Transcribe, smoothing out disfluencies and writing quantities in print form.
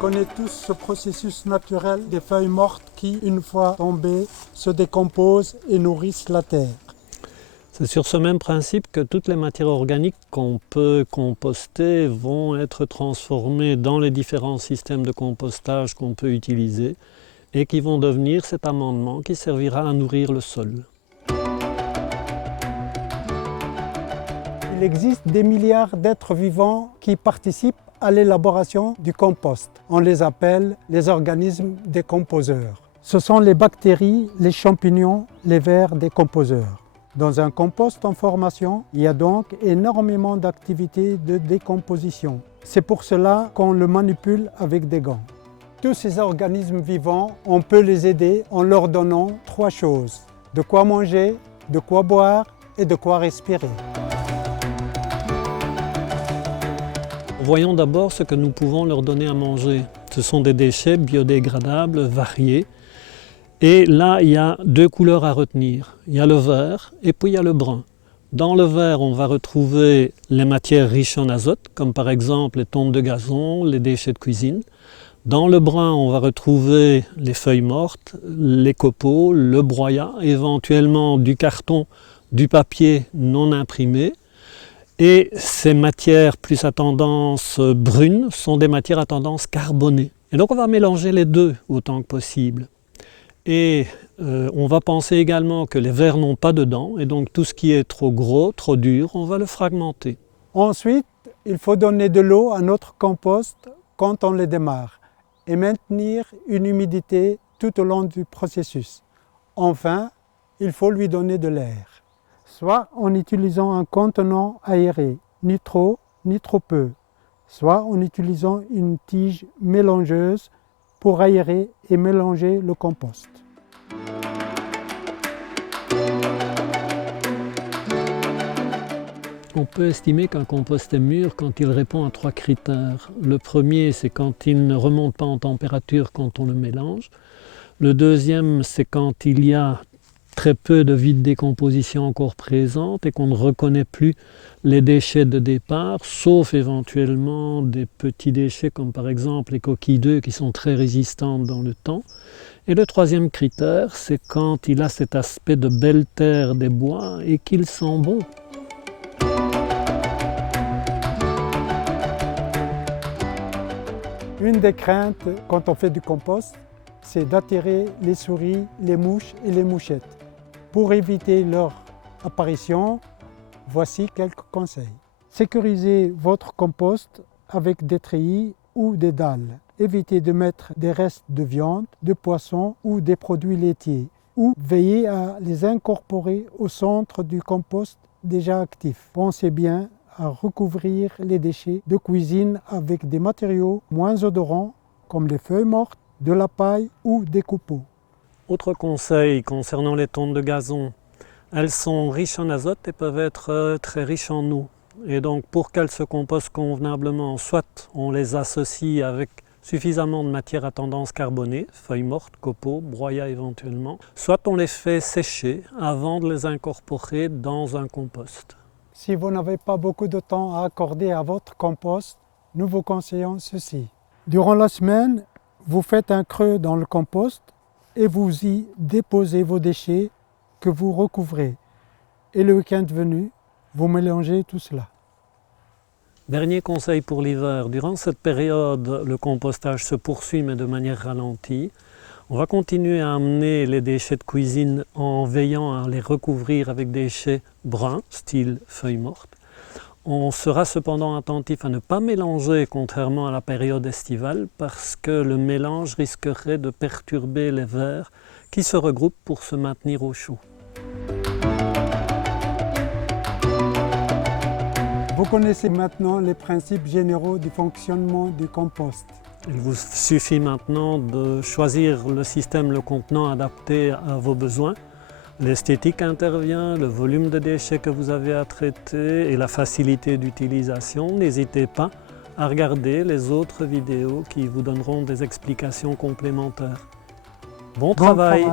connaît tous ce processus naturel des feuilles mortes qui, une fois tombées, se décomposent et nourrissent la terre. C'est sur ce même principe que toutes les matières organiques qu'on peut composter vont être transformées dans les différents systèmes de compostage qu'on peut utiliser et qui vont devenir cet amendement qui servira à nourrir le sol. Il existe des milliards d'êtres vivants qui participent à l'élaboration du compost. On les appelle les organismes décomposeurs. Ce sont les bactéries, les champignons, les vers décomposeurs. Dans un compost en formation, il y a donc énormément d'activités de décomposition. C'est pour cela qu'on le manipule avec des gants. Tous ces organismes vivants, on peut les aider en leur donnant 3 choses. De quoi manger, de quoi boire et de quoi respirer. Voyons d'abord ce que nous pouvons leur donner à manger. Ce sont des déchets biodégradables variés. Et là, il y a 2 couleurs à retenir. Il y a le vert et puis il y a le brun. Dans le vert, on va retrouver les matières riches en azote, comme par exemple les tontes de gazon, les déchets de cuisine. Dans le brun, on va retrouver les feuilles mortes, les copeaux, le broyat, éventuellement du carton, du papier non imprimé. Et ces matières plus à tendance brune sont des matières à tendance carbonée. Et donc on va mélanger les deux autant que possible. Et on va penser également que les vers n'ont pas de dents, et donc tout ce qui est trop gros, trop dur, on va le fragmenter. Ensuite, il faut donner de l'eau à notre compost quand on le démarre et maintenir une humidité tout au long du processus. Enfin, il faut lui donner de l'air. Soit en utilisant un contenant aéré, ni trop peu, soit en utilisant une tige mélangeuse pour aérer et mélanger le compost. On peut estimer qu'un compost est mûr quand il répond à 3 critères. Le premier, c'est quand il ne remonte pas en température quand on le mélange. Le deuxième, c'est quand il y a très peu de vie de décomposition encore présente et qu'on ne reconnaît plus les déchets de départ, sauf éventuellement des petits déchets comme par exemple les coquilles d'œufs qui sont très résistantes dans le temps. Et le troisième critère, c'est quand il a cet aspect de belle terre des bois et qu'il sent bon. Une des craintes quand on fait du compost, c'est d'attirer les souris, les mouches et les mouchettes. Pour éviter leur apparition, voici quelques conseils. Sécurisez votre compost avec des treillis ou des dalles. Évitez de mettre des restes de viande, de poisson ou des produits laitiers. Ou veillez à les incorporer au centre du compost déjà actif. Pensez bien à recouvrir les déchets de cuisine avec des matériaux moins odorants comme les feuilles mortes, de la paille ou des copeaux. Autre conseil concernant les tontes de gazon, elles sont riches en azote et peuvent être très riches en eau. Et donc pour qu'elles se compostent convenablement, soit on les associe avec suffisamment de matière à tendance carbonée, feuilles mortes, copeaux, broyats éventuellement, soit on les fait sécher avant de les incorporer dans un compost. Si vous n'avez pas beaucoup de temps à accorder à votre compost, nous vous conseillons ceci. Durant la semaine, vous faites un creux dans le compost et vous y déposez vos déchets que vous recouvrez. Et le week-end venu, vous mélangez tout cela. Dernier conseil pour l'hiver, durant cette période, le compostage se poursuit mais de manière ralentie. On va continuer à amener les déchets de cuisine en veillant à les recouvrir avec des déchets bruns, style feuilles mortes. On sera cependant attentif à ne pas mélanger, contrairement à la période estivale, parce que le mélange risquerait de perturber les vers qui se regroupent pour se maintenir au chaud. Vous connaissez maintenant les principes généraux du fonctionnement du compost. Il vous suffit maintenant de choisir le système, le contenant adapté à vos besoins. L'esthétique intervient, le volume de déchets que vous avez à traiter et la facilité d'utilisation. N'hésitez pas à regarder les autres vidéos qui vous donneront des explications complémentaires. Bon travail.